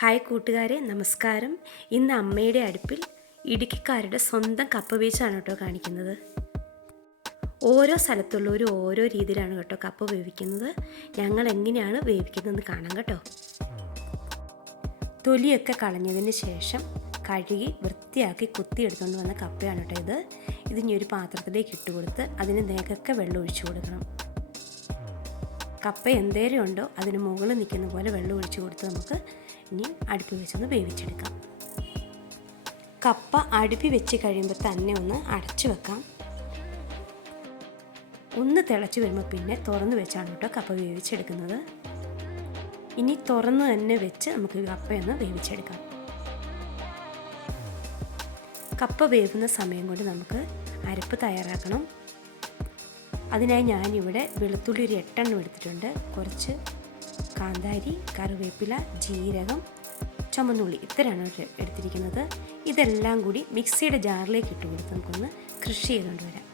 Hi കൂട്ടുകാരെ നമസ്കാരം. ഇന്ന് അമ്മയുടെ അടുപ്പിൽ ഇടുക്കിക്കാരുടെ സ്വന്തം കപ്പ വേവിച്ചാണ് കേട്ടോ കാണിക്കുന്നത്. ഓരോ സ്ഥലത്തുള്ളവരും ഓരോ രീതിയിലാണ് കേട്ടോ കപ്പ വേവിക്കുന്നത്. ഞങ്ങൾ എങ്ങനെയാണ് വേവിക്കുന്നതെന്ന് കാണാം കേട്ടോ. തൊലിയൊക്കെ കളഞ്ഞതിന് ശേഷം കഴുകി വൃത്തിയാക്കി കുത്തിയെടുത്തുകൊണ്ട് വന്ന കപ്പയാണ് കേട്ടോ ഇത്. ഇത് ഒരു പാത്രത്തിലേക്ക് ഇട്ട് കൊടുത്ത് അതിന് നേകൊക്കെ വെള്ളം ഒഴിച്ചു കൊടുക്കണം. കപ്പ എന്തേരം ഉണ്ടോ അതിന് മുകളിൽ നിൽക്കുന്ന പോലെ വെള്ളം ഒഴിച്ചു കൊടുത്ത് നമുക്ക് ഇനി അടുപ്പിൽ വെച്ചൊന്ന് വേവിച്ചെടുക്കാം. കപ്പ അടുപ്പി വെച്ച് കഴിയുമ്പോൾ തന്നെ ഒന്ന് അടച്ചു വെക്കാം. ഒന്ന് തിളച്ച് വരുമ്പോൾ പിന്നെ തുറന്ന് വെച്ചാണ് കേട്ടോ കപ്പ വേവിച്ചെടുക്കുന്നത്. ഇനി തുറന്ന് തന്നെ വെച്ച് നമുക്ക് കപ്പയൊന്ന് വേവിച്ചെടുക്കാം. കപ്പ വേവുന്ന സമയം കൊണ്ട് നമുക്ക് അരപ്പ് തയ്യാറാക്കണം. അതിനായി ഞാനിവിടെ വെളുത്തുള്ളി ഒരു എട്ടെണ്ണം എടുത്തിട്ടുണ്ട്. കുറച്ച് കാന്താരി കറിവേപ്പില ജീരകം ചുമന്നുള്ളി ഇത്രയാണ് എടുത്തിരിക്കുന്നത്. ഇതെല്ലാം കൂടി മിക്സിയുടെ ജാറിലേക്ക് ഇട്ട് കൊടുത്ത് നമുക്കൊന്ന് കൃഷി ചെയ്തുകൊണ്ട് വരാം.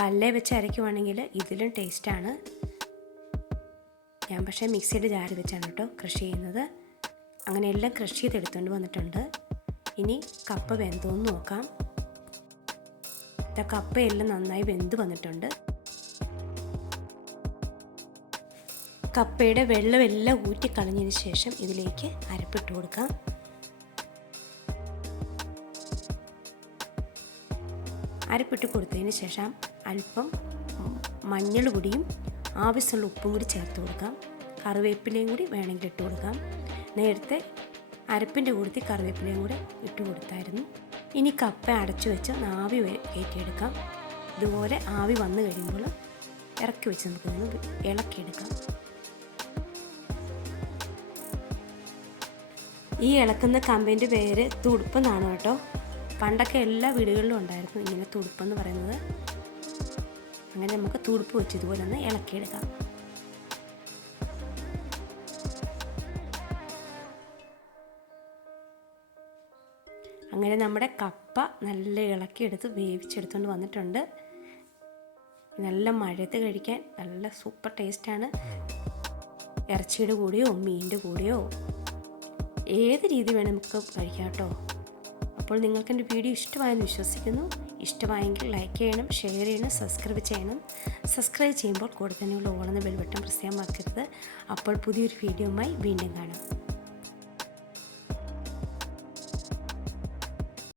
കല്ലേ വെച്ച് അരയ്ക്കുവാണെങ്കിൽ ഇതിലും ടേസ്റ്റാണ് ഞാൻ പക്ഷേ മിക്സിയുടെ ജാറിൽ വെച്ചാണ് കേട്ടോ കൃഷി ചെയ്യുന്നത്. അങ്ങനെ എല്ലാം കൃഷി ചെയ്തെടുത്തുകൊണ്ട് വന്നിട്ടുണ്ട്. ഇനി കപ്പ വെന്തോന്ന് നോക്കാം. കപ്പയെല്ലാം നന്നായി വെന്ത് വന്നിട്ടുണ്ട്. കപ്പയുടെ വെള്ളമെല്ലാം ഊറ്റി കളഞ്ഞതിന് ശേഷം ഇതിലേക്ക് അരപ്പിട്ട് കൊടുക്കാം. അരപ്പിട്ട് കൊടുത്തതിന് ശേഷം അല്പം മഞ്ഞൾ പൊടിയും ആവശ്യമുള്ള ഉപ്പും കൂടി ചേർത്ത് കൊടുക്കാം. കറിവേപ്പിലയും കൂടി വേണമെങ്കിൽ ഇട്ട് കൊടുക്കാം. നേരത്തെ അരപ്പിന്റെ കൂടത്തിൽ കറിവേപ്പിലയും കൂടെ ഇട്ട് കൊടുത്തായിരുന്നു. ഇനി കപ്പ അടച്ചു വെച്ച് ആവി കയറ്റിയെടുക്കാം. ഇതുപോലെ ആവി വന്നു കഴിയുമ്പോൾ ഇറക്കി വെച്ച് നമുക്കൊന്ന് ഇളക്കിയെടുക്കാം. ഈ ഇളക്കുന്ന കമ്പിന്റെ പേര് തുടുപ്പെന്നാണ് കേട്ടോ. പണ്ടൊക്കെ എല്ലാ വീടുകളിലും ഉണ്ടായിരുന്നു ഇങ്ങനെ തുടുപ്പെന്ന് പറയുന്നത്. അങ്ങനെ നമുക്ക് തുടുപ്പ് വെച്ച് ഇതുപോലെ ഒന്ന് ഇളക്കിയെടുക്കാം. അങ്ങനെ നമ്മുടെ കപ്പ നല്ല ഇളക്കിയെടുത്ത് വേവിച്ചെടുത്തുകൊണ്ട് വന്നിട്ടുണ്ട്. നല്ല മഴയത്ത് കഴിക്കാൻ നല്ല സൂപ്പർ ടേസ്റ്റാണ്. ഇറച്ചിയുടെ കൂടെയോ മീനിന്റെ കൂടെയോ ഏത് രീതി വേണം നമുക്ക് കഴിക്കാം കേട്ടോ. അപ്പോൾ നിങ്ങൾക്ക് എന്റെ വീഡിയോ ഇഷ്ടമായെന്ന് വിശ്വസിക്കുന്നു. ഇഷ്ടമായെങ്കിൽ ലൈക്ക് ചെയ്യണം ഷെയർ ചെയ്യണം സബ്സ്ക്രൈബ് ചെയ്യണം. സബ്സ്ക്രൈബ് ചെയ്യുമ്പോൾ കൂടെ തന്നെയുള്ള ഓണെന്ന ബെൽബട്ടം പ്രസ്യാമാക്കരുത് അപ്പോൾ പുതിയൊരു വീഡിയോയുമായി വീണ്ടും കാണാം.